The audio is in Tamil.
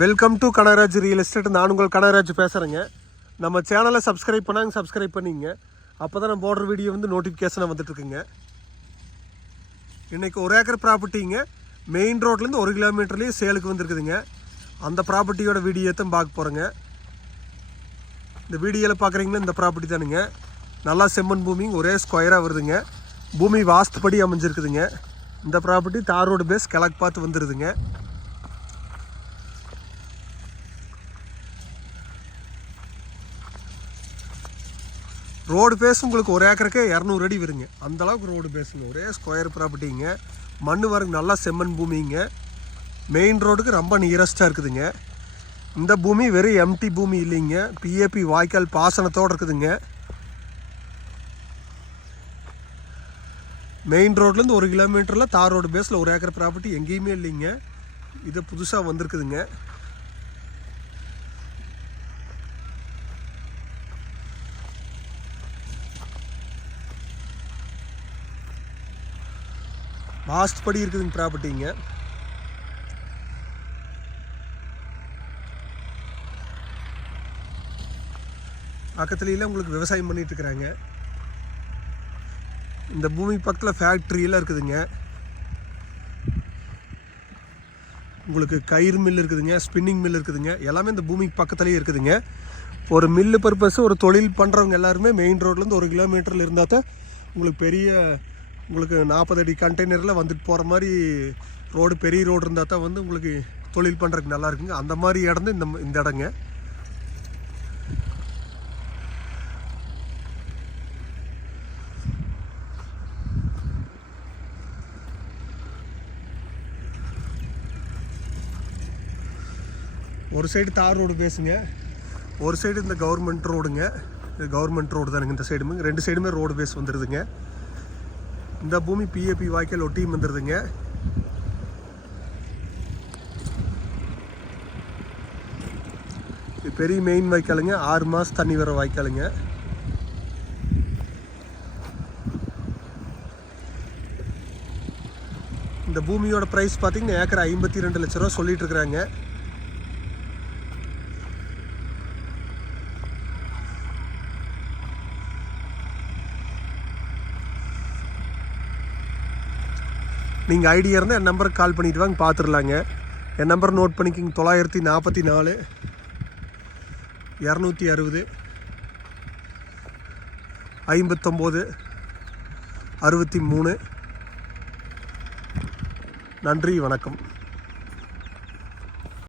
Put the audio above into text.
Welcome to Kanagaraj real estate. நான் உங்கள் கனகராஜ் பேசுகிறேங்க. நம்ம சேனலை சப்ஸ்கிரைப் பண்ணிங்க. அப்போ தான் நம்ம போடுற வீடியோ நோட்டிஃபிகேஷனாக வந்துட்டுருக்குங்க. இன்றைக்கி ஒரு ஏக்கர் ப்ராப்பர்ட்டிங்க மெயின் ரோட்லேருந்து 1 கிலோமீட்டர்லேயே சேலுக்கு வந்துருக்குதுங்க. அந்த ப்ராப்பர்ட்டியோட வீடியோ தான் பார்க்க போகிறேங்க. இந்த வீடியோவில் பார்க்குறீங்களா, இந்த ப்ராப்பர்ட்டி தானுங்க. நல்லா செம்மண் பூமிங்க, ஒரே ஸ்கொயராக வருதுங்க. பூமி வாஸ்துப்படி அமைஞ்சிருக்குதுங்க. இந்த ப்ராப்பர்ட்டி தார் ரோடு பேஸ் கிழக்கு பார்த்து வந்துடுதுங்க. ரோடு பேஸ் உங்களுக்கு ஒரு ஏக்கருக்கு 200 அடி வருங்க. அந்தளவுக்கு ரோடு பேஸுங்க, ஒரே ஸ்கொயர் ப்ராப்பர்ட்டிங்க. மண் வரங்க, நல்லா செம்மண் பூமிங்க. மெயின் ரோடுக்கு ரொம்ப நியரஸ்ட்டாக இருக்குதுங்க. இந்த பூமி வெறும் எம்டி பூமி இல்லைங்க, பிஏபி வாய்க்கால் பாசனத்தோடு இருக்குதுங்க. மெயின் ரோட்லேருந்து 1 கிலோமீட்டரில் தார் ரோடு பேஸில் ஒரு ஏக்கர் ப்ராப்பர்ட்டி எங்கேயுமே இல்லைங்க. இது புதுசாக வந்திருக்குதுங்க. வாஸ்ட் படி இருக்குதுங்க ப்ராப்பர்ட்டிங்க. பக்கத்துலலாம் உங்களுக்கு விவசாயம் பண்ணிட்டு இருக்கிறாங்க. இந்த பூமி பக்கத்தில் ஃபேக்ட்ரியெல்லாம் இருக்குதுங்க. உங்களுக்கு கயிறு மில் இருக்குதுங்க, ஸ்பின்னிங் மில் இருக்குதுங்க. எல்லாமே இந்த பூமிக்கு பக்கத்துலேயே இருக்குதுங்க. ஒரு மில்லு பர்பஸ், ஒரு தொழில் பண்ணுறவங்க எல்லாருமே மெயின் ரோட்லேருந்து 1 கிலோமீட்டரில் இருந்தால் தான் உங்களுக்கு 40 அடி கண்டெய்னரில் வந்துட்டு போகிற மாதிரி ரோடு, பெரிய ரோடு இருந்தால் தான் உங்களுக்கு தொழில் பண்ணுறதுக்கு நல்லா இருக்குங்க. அந்த மாதிரி இடம் தான் இந்த இடங்க. ஒரு சைடு தார் ரோடு பேசுங்க, ஒரு சைடு இந்த கவர்மெண்ட் ரோடுங்க. இது கவர்மெண்ட் ரோடு தானுங்க. இந்த சைடுமே 2 சைடுமே ரோடு பேஸ் வந்துடுதுங்க. இந்த பூமி பிஏபி வாய்க்கால் ஒட்டியும் வந்துடுதுங்க. இது பெரிய மெயின் வாய்க்காலுங்க, 6 மாதம் தண்ணி வர வாய்க்காலுங்க. இந்த பூமியோட ப்ரைஸ் பார்த்தீங்கன்னா ஏக்கர் 52 லட்ச ரூபா சொல்லிட்டு இருக்கிறாங்க. நீங்கள் ஐடியா இருந்தால் என் நம்பருக்கு கால் பண்ணிவிட்டு வாங்க, பார்த்துடலாங்க. என் நம்பர் நோட் பண்ணிக்கிங்க, 944 260 59 63. நன்றி, வணக்கம்.